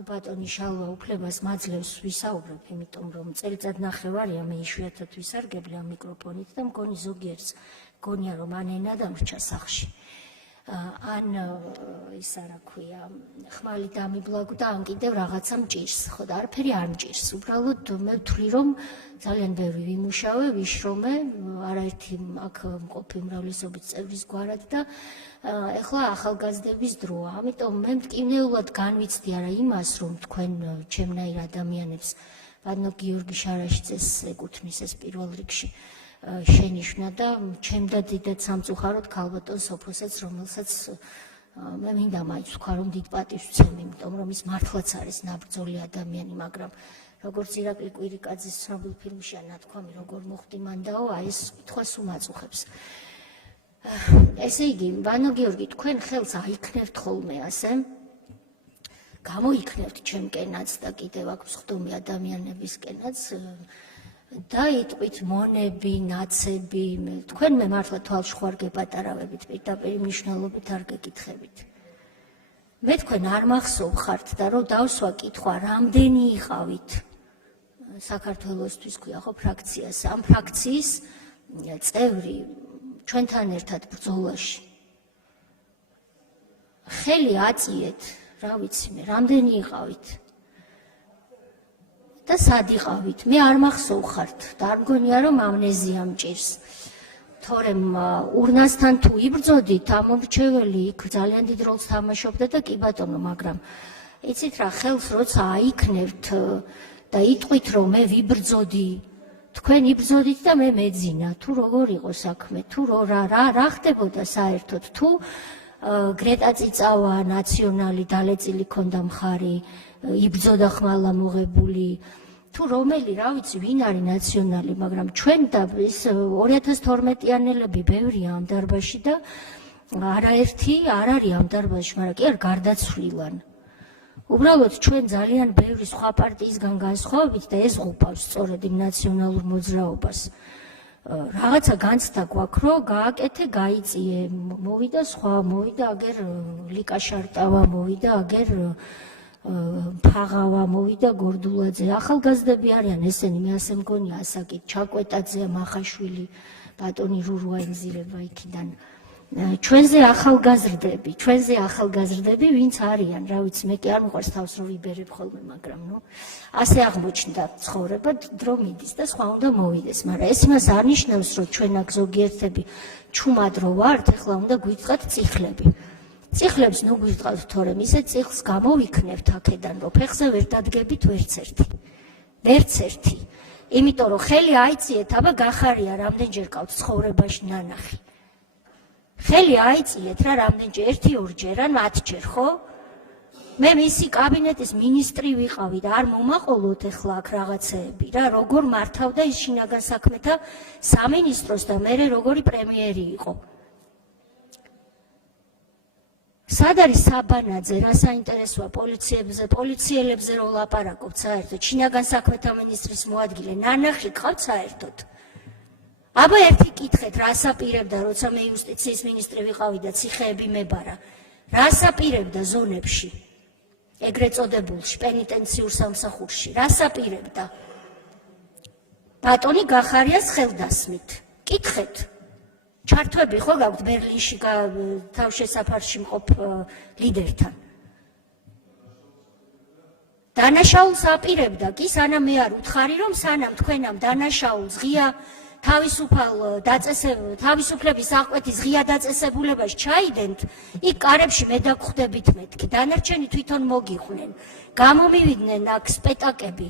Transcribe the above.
თუ ბატონი შალვა უფლებას მაძლევს ვისაუბრებ, იმიტომ რომ წელიწად ნახევარია მე იშვიათად ვისარგებლე ამ მიკროფონით და მგონი ზოგიერთს გონია რომ ან ენა დამრჩა სახლში. ან ისა რა ქვია, ხმალი დამიბლაგო და ან კიდევ რაღაცა მჭირს, ხო და არაფერი არ მჭირს. უბრალოდ მე ვთვლი რომ ძალიან ბევრი ვიმუშავე, ვიშრომე, არაერთი აქ მყოფი უმრავლესობის წევრის გვარად და ეხლა ახალგაზრდების დროა. ამიტომ მე მტკივნეულად განვიცდი არა იმას, რომ თქვენ ჩემნაირ ადამიანებს ბატონო გიორგი შარაშიძეს ეკუთვნის ეს პირველ რიგში შენიშვნა და ჩემ და დიდად სამწუხაროდ ქალბატონ სოფოსეც, რომელსაც მე მინდა მაინც ვქვა რომ დიდ პატივს ვცემ, იმიტომ რომ ის მართლაც არის ნაბრძოლი ადამიანი, მაგრამ როგორც ირაკლი კვირიკაძის ცნობილ ფილმშია ნათქვამი, როგორ მოხდი მანდაო, აი ეს კითხვას უმაწუხებს. ესე იგი, ბანო გიორგი, თქვენ ხელს აიქნევთ ხოლმე ასე, გამოიქნევთ ჩემკენაც და კიდევ აქ მსხდომი ადამიანებისკენაც და იტყვით მონები, ნაცები, თქვენ მე მართლა თვალში ხوار გეპატარავებით, პირდაპირ მნიშვნელობით არ გეკითხებით. მე თქვენ არ მახსოვხართ და რომ დავსვა კითხვა, რამდენი იყავით საქართველოსთვის ქვია ხო ფრაქციას, ამ ფრაქციის წევრი ჩვენთან ერთად ბრძოლაში. ხელი აწიეთ, რა ვიცი მე, რამდენი იყავით? და სად იყავით? მე არ მახსოვხართ და არ მგონია რომ ამნეზია მჭირს. თორემ ურნასთან თუ იბრძოდით, ამომრჩეველი იქ ძალიან დიდ როლს თამაშობდა და კი ბატონო, მაგრამ იცით რა, ხელს როცა აიქნევთ და იტყვით რომ მე ვიბრძოდი, თქვენ იბრძოდით და მე მეძინა, თუ როგორ იყო საქმე, თუ რა ხდებოდა საერთოდ, თუ გრეტა წიწავა ნაციონალი დალეწილი ქონდა მხარი, იბრძოდა ხმალა მოღებული, თუ რომელი, რა ვიცი, ვინ არის ნაციონალი, მაგრამ ჩვენ და ის 2012-იანელები ბევრია ამ დარბაზში და არაერთი არ არის ამ დარბაზში, მაგრამ კი არ გარდაცვლილან. უბრალოდ ჩვენ ძალიან ბევრი სხვა პარტიისგან განსხვავებით და ეს ღუპავს სწორედ იმ ნაციონალურ მოძრაობას. რაღაცა განცდა გვაქვს, რომ გააკეთე, გაიწიე, მოვიდა სხვა, მოვიდა აგერ ლიკა შარტავა, მოვიდა აგერ ფაღავა, მოვიდა გორდულაძე. ახალგაზრდები არიან ესენი, მე ასე მგონია ასაკით, ჩაკვეტაძე, მახაშვილი, ბატონი რურვა ემზირება იქიდან. ჩვენზე ახალგაზრდები, ვინც არიან, რა ვიცი, მე კი არ მიყვარს თავს რომ ვიბერებ ხოლმე, მაგრამ ასე აღმოჩნდა ცხოვრება, დრო მიდის და სხვა უნდა მოვიდეს, მაგრამ ეს იმას არ ნიშნავს, რომ ჩვენ აქ ზოგიერთები ჩუმად რო ვართ, ეხლა უნდა გვიწყათ წიხლები. წიხლებს ნუ გვიწყავთ, თორემ ისე წიხლს გამოვიქნევთ აქედან, რომ ფეხზე ვერ დადგებით ვერც ერთი. იმიტომ რომ ხელი აიწიეთ, აბა გახარია რამდენჯერ ყავთ ცხოვრებაში ნანახი. ხელი აიწიეთ რა რამდენჯერ, 1-2 ან 10 ხო? მე მისი კაბინეტის მინისტრი ვიყავი და არ მომაყოლოთ ეხლა აქ რაღაცეები რა, როგორ მართავდა ის შინაგან საქმეთა სამინისტროს და მე როგორი პრემიერი იყო. სად არის საბანაძე, რა საინტერესოა პოლიციელებზე რო ლაპარაკობთ საერთოდ, შინაგან საქმეთა მინისტრის მოადგილე, ნანახი გყავთ საერთოდ. აბა ერთი კითხეთ, რას აპირებდა, როცა მე იუსტიციის მინისტრი ვიყავი და ციხეები მებარა, რას აპირებდა ზონებში, ეგრეთ წოდებულში, პენიტენციურ სამსახურში, რას აპირებდა? ბატონი გახარიას ხელდასმით. კითხეთ. ჩართვები ხო გაქვთ ბერლინში თავშესაფარში მყოფ ლიდერთან. დანაშაულს აპირებდა, კი სანამ მე არ უთხარი, რომ სანამ თქვენამ დანაშაულს ღია თავისუფლების აღკვეთის ღია დაწესებულებას ჩაიდენთ, იქ კარებში მე დაგხვდებით მეთქი, დანარჩენი თვითონ მოგიყვნენ, გამომივიდნენ აქ სპეტაკები.